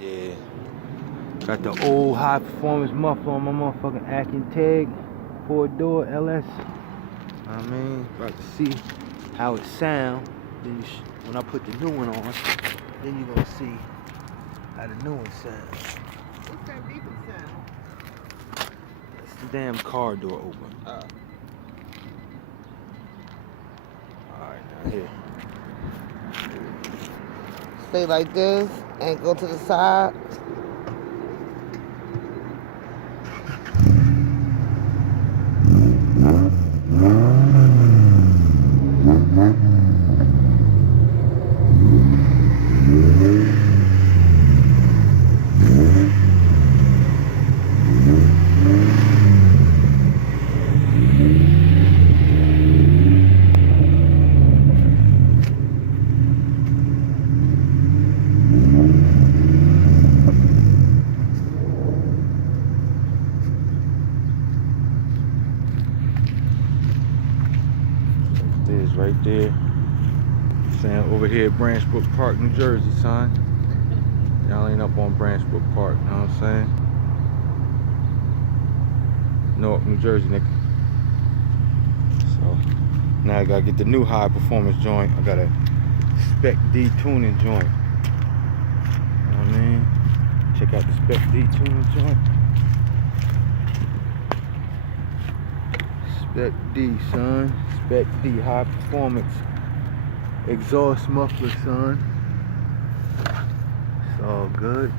Yeah. Got the old high performance muffler on my motherfucking Acantag 4-door LS. I mean, about to see how it sound. Then when I put the new one on, then you gonna see how the new one sounds. What's that beeping sound? It's the damn car door open. Alright, now here. Stay like this and go to the side. There's right there. Saying over here at Branch Brook Park, New Jersey, son. Y'all ain't up on Branch Brook Park, you know what I'm saying? Newark, New Jersey, nigga. So now I gotta get the new high performance joint. I got a Spec D tuning joint. You know what I mean? Check out the Spec D tuning joint. Spec D, son. Spec D high performance exhaust muffler, son. It's all good.